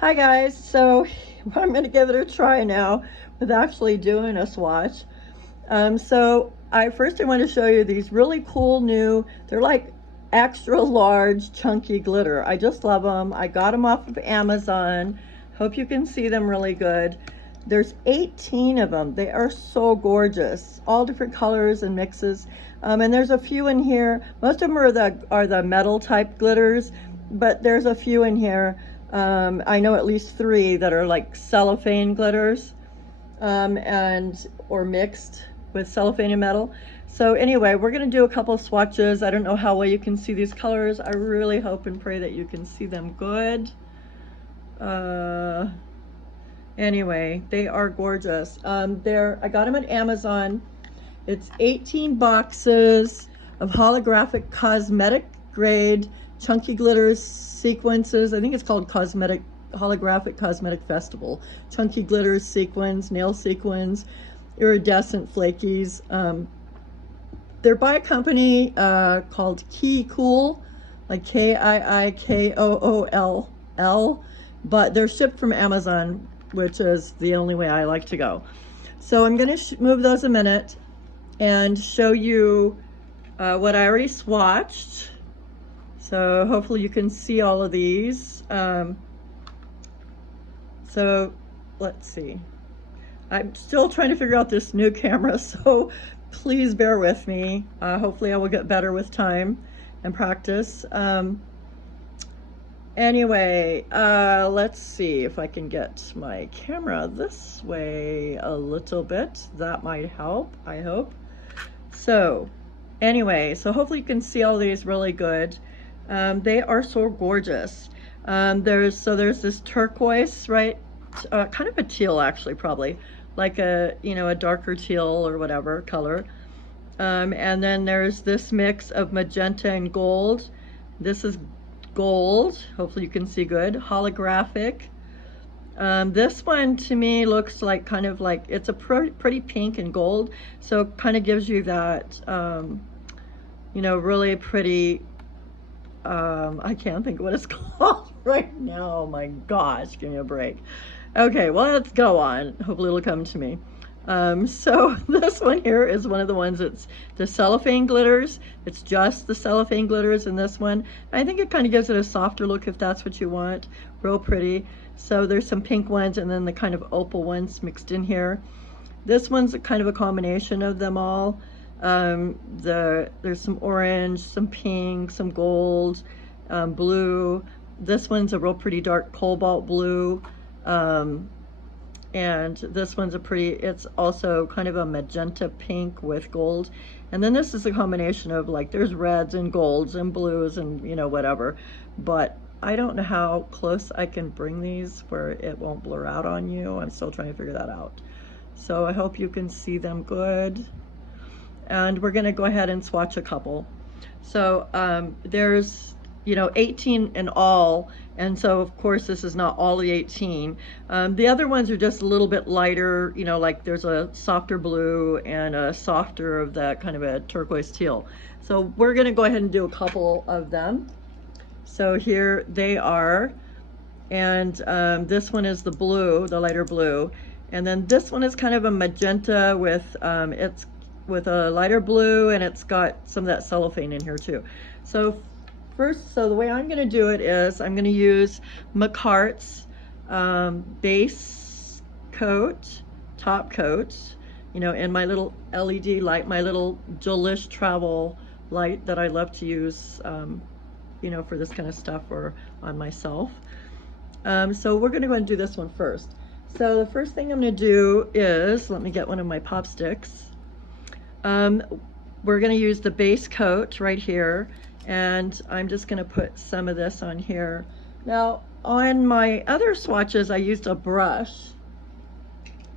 Hi guys, so I'm going to give it a try now with actually doing a swatch. So I want to show you these really cool new, they're like extra large chunky glitter. I just love them. I got them off of Amazon. Hope you can see them really good. There's 18 of them. They are so gorgeous, all different colors and mixes. And there's a few in here. Most of them are the metal type glitters, but there's a few in here. I know at least 3 that are like cellophane glitters, or mixed with cellophane and metal. So anyway, we're gonna do a couple of swatches. I don't know how well you can see these colors. I really hope and pray that you can see them good. Anyway, they are gorgeous. I got them at Amazon. It's 18 boxes of holographic cosmetic grade chunky glitters sequences. I think it's called holographic cosmetic festival. Chunky glitters, sequins, nail sequins, iridescent flakies. They're by a company called Key Cool, like Kiikoll, but they're shipped from Amazon, which is the only way I like to go. So I'm going to move those a minute and show you what I already swatched. So hopefully you can see all of these. So let's see. I'm still trying to figure out this new camera, so please bear with me. Hopefully I will get better with time and practice. Anyway, let's see if I can get my camera this way a little bit. That might help, I hope. So anyway, so hopefully you can see all these really good. They are so gorgeous. There's this turquoise, right? Kind of a teal, actually, probably like a darker teal or whatever color. And then there's this mix of magenta and gold. This is gold. Hopefully you can see good. Holographic. This one to me looks like kind of like it's a pretty pink and gold, so it kind of gives you that really pretty. I can't think of what it's called right now. Oh my gosh, give me a break. Okay, well, let's go on. Hopefully it'll come to me. So this one here is one of the ones that's the cellophane glitters. It's just the cellophane glitters in this one. I think it kind of gives it a softer look if that's what you want. Real pretty. So there's some pink ones and then the kind of opal ones mixed in here. This one's kind of a combination of them all. There's some orange, some pink, some gold, blue. This one's a real pretty dark cobalt blue. And this one's it's also kind of a magenta pink with gold. And then this is a combination of like, there's reds and golds and blues and whatever. But I don't know how close I can bring these where it won't blur out on you. I'm still trying to figure that out. So I hope you can see them good. And we're gonna go ahead and swatch a couple. So there's 18 in all, and so of course this is not all the 18. The other ones are just a little bit lighter, like there's a softer blue and a softer of that kind of a turquoise teal. So we're gonna go ahead and do a couple of them. So here they are, and this one is the blue, the lighter blue, and then this one is kind of a magenta with it's with a lighter blue, and it's got some of that cellophane in here too. So the way I'm going to do it is I'm going to use McCart's base coat, top coat, and my little LED light, my little Delish travel light that I love to use, for this kind of stuff or on myself. So we're going to go ahead and do this one first. So the first thing I'm going to do is, let me get one of my pop sticks. We're going to use the base coat right here, and I'm just going to put some of this on here. Now on my other swatches I used a brush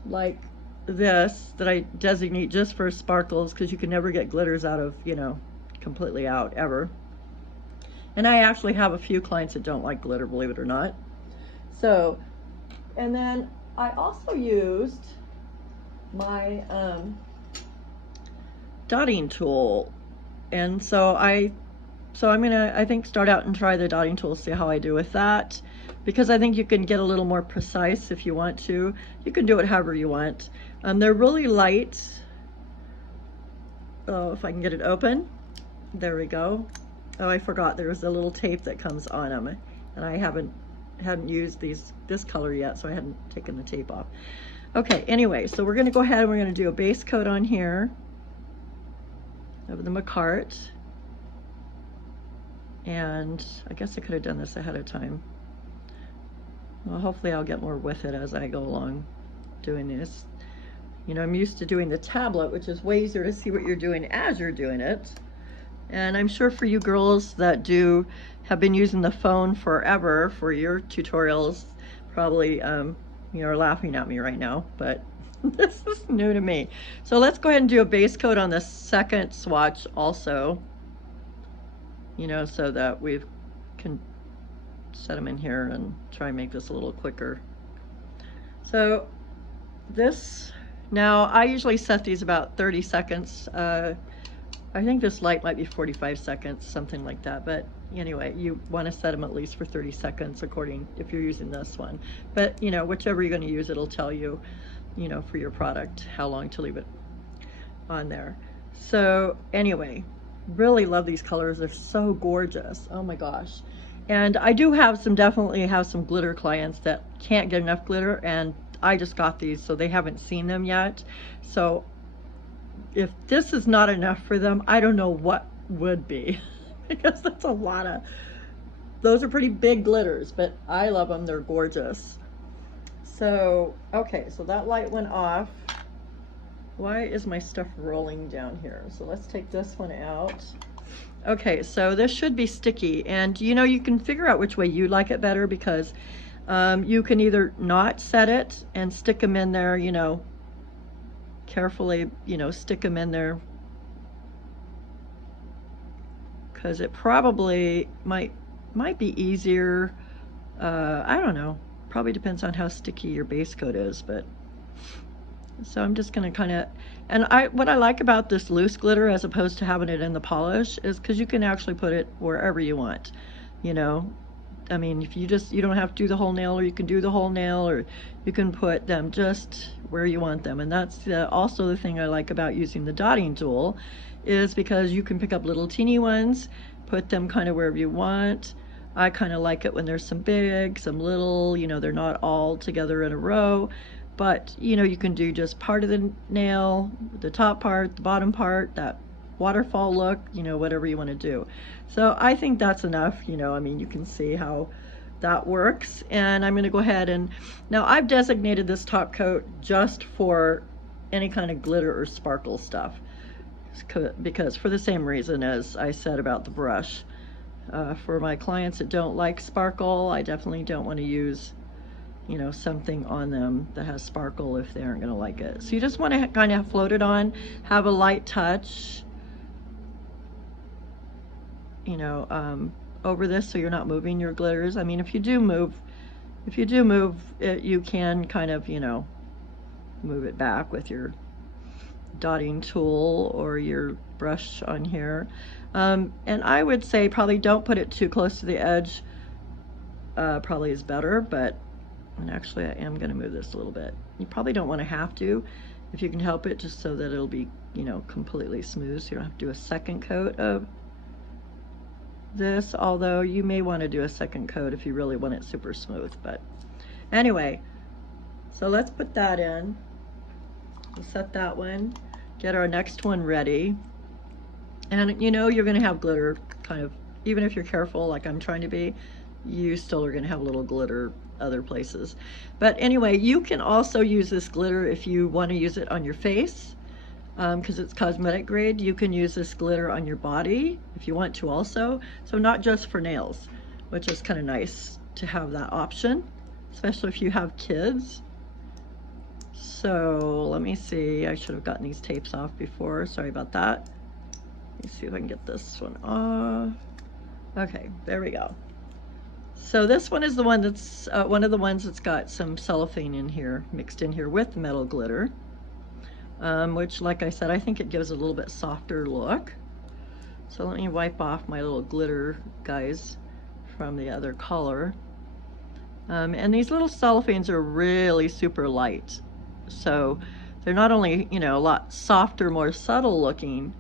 like this that I designate just for sparkles, because you can never get glitters out of completely out ever, and I actually have a few clients that don't like glitter, believe it or not. So, and then I also used my dotting tool, and so I'm gonna, I think, start out and try the dotting tool, see how I do with that. because I think you can get a little more precise if you want to. You can do it however you want. They're really light. Oh, if I can get it open. There we go. Oh, I forgot there's a little tape that comes on them, and I hadn't used this color yet, so I hadn't taken the tape off. Okay, anyway, so we're gonna go ahead and we're gonna do a base coat on here of the Macart. And I guess I could have done this ahead of time. Well, hopefully I'll get more with it as I go along doing this. You know, I'm used to doing the tablet, which is way easier to see what you're doing as you're doing it. And I'm sure for you girls that have been using the phone forever for your tutorials, probably you're laughing at me right now, but this is new to me. So let's go ahead and do a base coat on the second swatch also, you know, so that we can set them in here and try and make this a little quicker. So this, now I usually set these about 30 seconds. I think this light might be 45 seconds, something like that. But anyway, you want to set them at least for 30 seconds according, if you're using this one. But, you know, whichever you're going to use, it'll tell you, you know, for your product, how long to leave it on there. So anyway, really love these colors. They're so gorgeous. Oh my gosh. And I do definitely have some glitter clients that can't get enough glitter, and I just got these, so they haven't seen them yet. So if this is not enough for them, I don't know what would be, because that's a lot of, those are pretty big glitters, but I love them. They're gorgeous. So, okay, so that light went off. Why is my stuff rolling down here? So let's take this one out. Okay, so this should be sticky, and you know, you can figure out which way you like it better, because you can either not set it and stick them in there, you know, carefully, you know, stick them in there, because it probably might be easier. I don't know, probably depends on how sticky your base coat is. But so I'm just gonna kind of, and what I like about this loose glitter as opposed to having it in the polish is because you can actually put it wherever you want, you know. I mean, if you don't have to do the whole nail, or you can do the whole nail, or you can put them just where you want them. And that's also the thing I like about using the dotting tool, is because you can pick up little teeny ones, put them kind of wherever you want. I kind of like it when there's some big, some little, you know, they're not all together in a row, but you know, you can do just part of the nail, the top part, the bottom part, that waterfall look, you know, whatever you want to do. So I think that's enough, you know. I mean, you can see how that works. And I'm going to go ahead and, now I've designated this top coat just for any kind of glitter or sparkle stuff, because for the same reason as I said about the brush. For my clients that don't like sparkle, I definitely don't want to use, you know, something on them that has sparkle if they aren't going to like it. So you just want to kind of float it on, have a light touch, you know, over this, so you're not moving your glitters. I mean, if you do move it, you can kind of, you know, move it back with your dotting tool or your brush on here. And I would say probably don't put it too close to the edge. Probably is better, but, and actually I am going to move this a little bit. You probably don't want to have to, if you can help it, just so that it'll be, you know, completely smooth, so you don't have to do a second coat of this, although you may want to do a second coat if you really want it super smooth. But anyway, so let's put that in. We'll set that one, get our next one ready. And you know, you're going to have glitter kind of, even if you're careful like I'm trying to be, you still are going to have a little glitter other places. But anyway, you can also use this glitter if you want to use it on your face, because it's cosmetic grade. You can use this glitter on your body if you want to also. So not just for nails, which is kind of nice to have that option, especially if you have kids. So let me see, I should have gotten these tapes off before, sorry about that. Let me see if I can get this one off. Okay, there we go. So this one is the one that's one of the ones that's got some cellophane in here, mixed in here with metal glitter. Which, like I said, I think it gives a little bit softer look. So let me wipe off my little glitter guys from the other color. And these little cellophanes are really super light. So they're not only, you know, a lot softer, more subtle looking,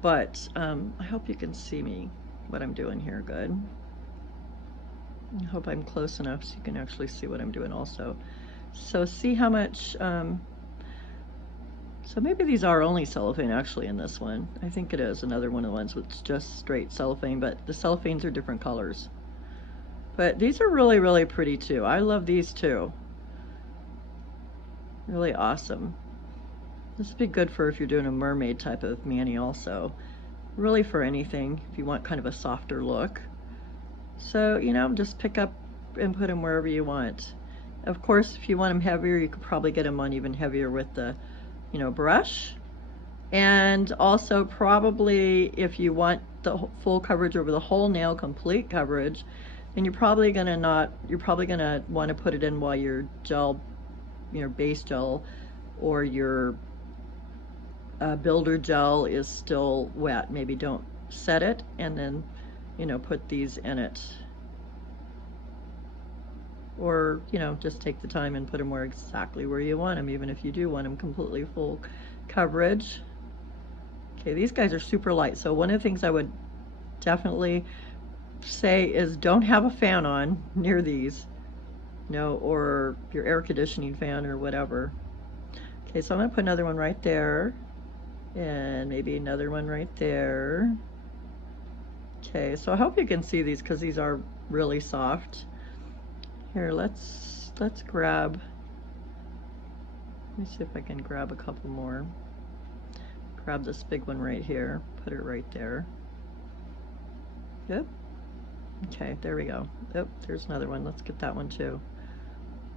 but I hope you can see me, what I'm doing here good. I hope I'm close enough so you can actually see what I'm doing also. So see how much, so maybe these are only cellophane actually in this one. I think it is another one of the ones with just straight cellophane, but the cellophanes are different colors. But these are really, really pretty too. I love these too. Really awesome. This would be good for if you're doing a mermaid type of mani also. Really for anything, if you want kind of a softer look. So, you know, just pick up and put them wherever you want. Of course, if you want them heavier, you could probably get them on even heavier with the, you know, brush. And also probably if you want the full coverage over the whole nail, complete coverage, then you're probably gonna want to put it in while your gel, your base gel or your builder gel is still wet. Maybe don't set it and then, you know, put these in it. Or, you know, just take the time and put them where exactly where you want them, even if you do want them completely full coverage. Okay, these guys are super light, so one of the things I would definitely say is don't have a fan on near these, you know, or your air conditioning fan or whatever. Okay, so I'm gonna put another one right there, and maybe another one right there. Okay, so I hope you can see these because these are really soft. Here, let's grab, let me see if I can grab a couple more. Grab this big one right here, put it right there. Yep. Okay, there we go. Yep, there's another one. Let's get that one too.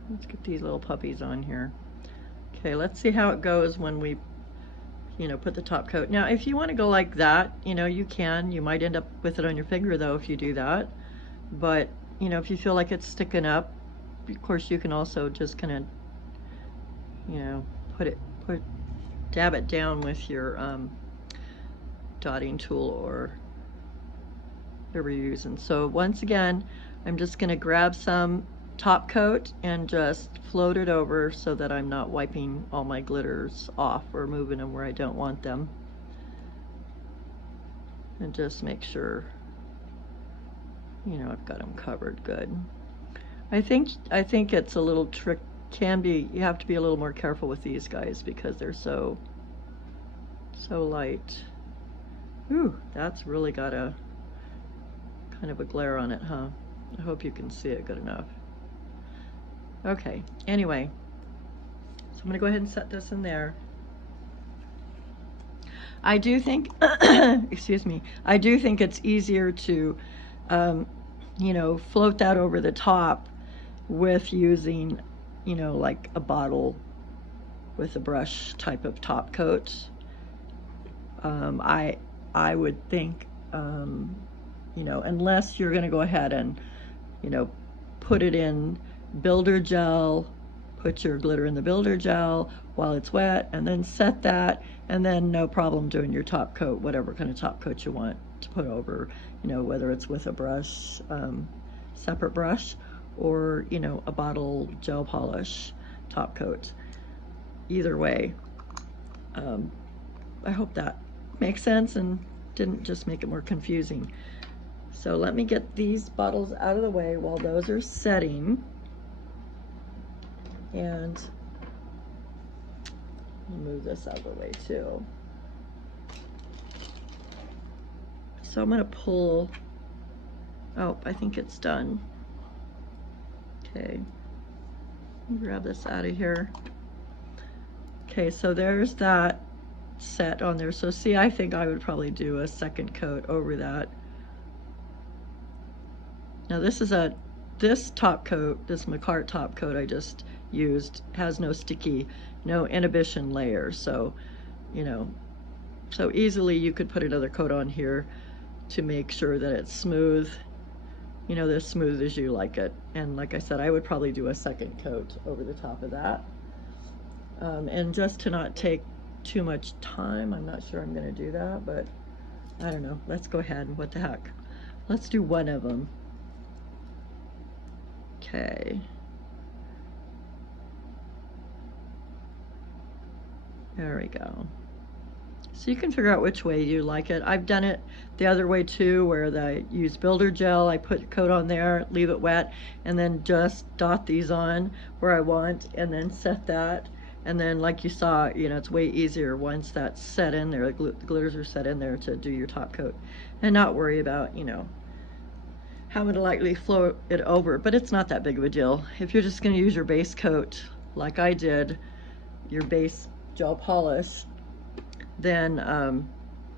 Let's get these little puppies on here. Okay, let's see how it goes when we, you know, put the top coat. Now, if you want to go like that, you know, you can. You might end up with it on your finger though if you do that. But, you know, if you feel like it's sticking up, of course you can also just kind of, you know, dab it down with your dotting tool or whatever you're using. So once again, I'm just going to grab some top coat and just float it over so that I'm not wiping all my glitters off or moving them where I don't want them. And just make sure, you know, I've got them covered good. I think it's a little trick, you have to be a little more careful with these guys because they're so light. Ooh, that's really got a kind of a glare on it, huh? I hope you can see it good enough. Okay, anyway, so I'm gonna go ahead and set this in there. I do think, excuse me, I do think it's easier to, you know, float that over the top with using, you know, like a bottle with a brush type of top coat. I would think, you know, unless you're gonna go ahead and, you know, put it in builder gel, put your glitter in the builder gel while it's wet, and then set that, and then no problem doing your top coat, whatever kind of top coat you want to put over, you know, whether it's with a brush, separate brush, or, you know, a bottle gel polish top coat. Either way, I hope that makes sense and didn't just make it more confusing. So let me get these bottles out of the way while those are setting. And move this out of the way too. So I'm gonna pull, oh, I think it's done. Okay, grab this out of here. Okay, so there's that set on there. So see, I think I would probably do a second coat over that. Now this top coat, this Macart top coat I just used, has no sticky, no inhibition layer. So, you know, so easily you could put another coat on here to make sure that it's smooth, you know, as smooth as you like it. And like I said, I would probably do a second coat over the top of that. And just to not take too much time, I'm not sure I'm gonna do that, but I don't know. Let's go ahead, what the heck. Let's do one of them. Okay. There we go. So you can figure out which way you like it. I've done it the other way too, where I use builder gel. I put a coat on there, leave it wet, and then just dot these on where I want, and then set that. And then, like you saw, you know, it's way easier once that's set in there, the glitters are set in there, to do your top coat and not worry about, you know, having to lightly float it over. But it's not that big of a deal. If you're just going to use your base coat, like I did, your base gel polish, then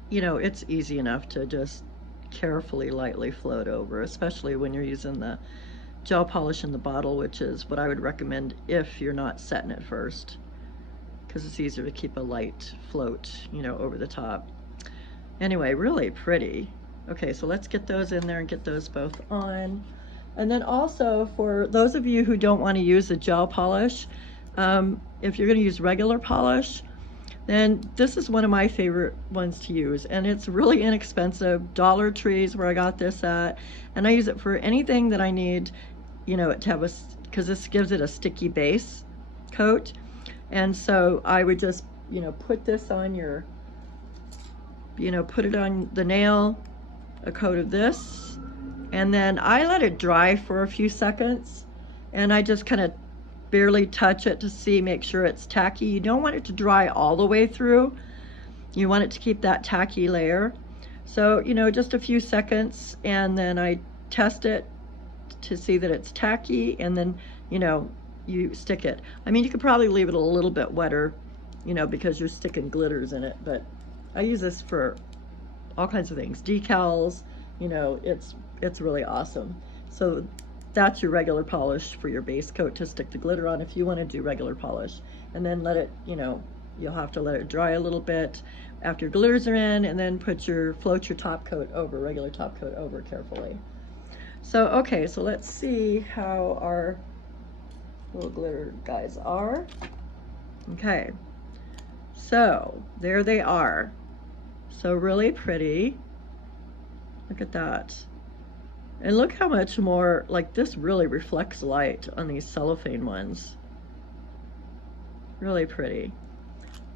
you know, it's easy enough to just carefully lightly float over, especially when you're using the gel polish in the bottle, which is what I would recommend if you're not setting it first, because it's easier to keep a light float, you know, over the top. Anyway, really pretty. Okay, so let's get those in there and get those both on. And then also, for those of you who don't want to use the gel polish, if you're going to use regular polish, then this is one of my favorite ones to use, and it's really inexpensive. Dollar Tree is where I got this at, and I use it for anything that I need, you know, to have a, because this gives it a sticky base coat. And so I would just, you know, put this on your, you know, put it on the nail, a coat of this, and then I let it dry for a few seconds, and I just kind of barely touch it to see, make sure it's tacky. You don't want it to dry all the way through. You want it to keep that tacky layer. So, you know, just a few seconds, and then I test it to see that it's tacky, and then, you know, you stick it. I mean, you could probably leave it a little bit wetter, you know, because you're sticking glitters in it, but I use this for all kinds of things. Decals, you know, it's really awesome. So that's your regular polish for your base coat to stick the glitter on if you want to do regular polish. And then let it, you know, you'll have to let it dry a little bit after your glitters are in, and then float your top coat over, regular top coat over carefully. So, okay, so let's see how our little glitter guys are. Okay, so there they are. So really pretty. Look at that. And look how much more, like, this really reflects light on these cellophane ones. Really pretty.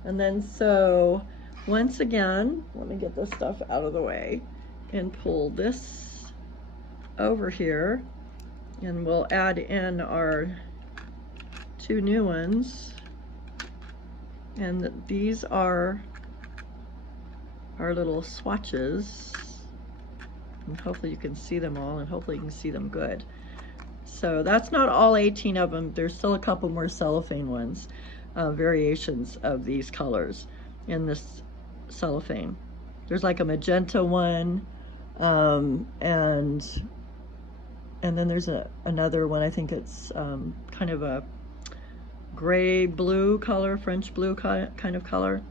And then, so once again, let me get this stuff out of the way and pull this over here, and we'll add in our two new ones. And these are our little swatches. And hopefully you can see them all, and hopefully you can see them good. So that's not all 18 of them. There's still a couple more cellophane ones, variations of these colors in this cellophane. There's like a magenta one, and then there's another one. I think it's kind of a gray blue color, French blue kind of color.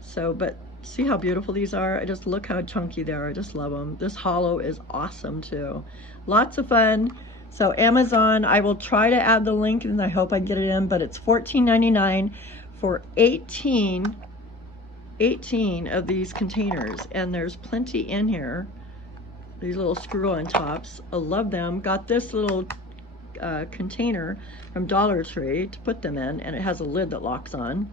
So, but see how beautiful these are? I just look how chunky they are. I just love them. This Holo is awesome too. Lots of fun. So Amazon, I will try to add the link, and I hope I get it in, but it's $14.99 for 18 of these containers, and there's plenty in here. These little screw-on tops. I love them. Got this little container from Dollar Tree to put them in, and it has a lid that locks on.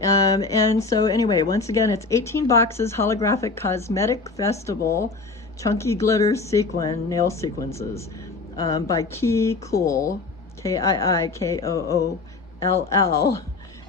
And so anyway, once again, it's 18 boxes, holographic cosmetic festival, chunky glitter sequin, nail sequences, by Kii Cool, Kiikooll,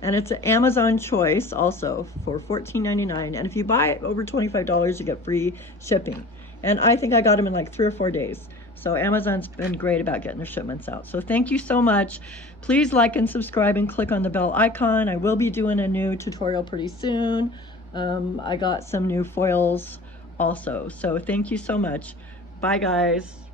and it's an Amazon choice also for $14.99. And if you buy over $25, you get free shipping. And I think I got them in like 3 or 4 days. So Amazon's been great about getting their shipments out. So thank you so much. Please like and subscribe and click on the bell icon. I will be doing a new tutorial pretty soon. I got some new foils also. So thank you so much. Bye guys.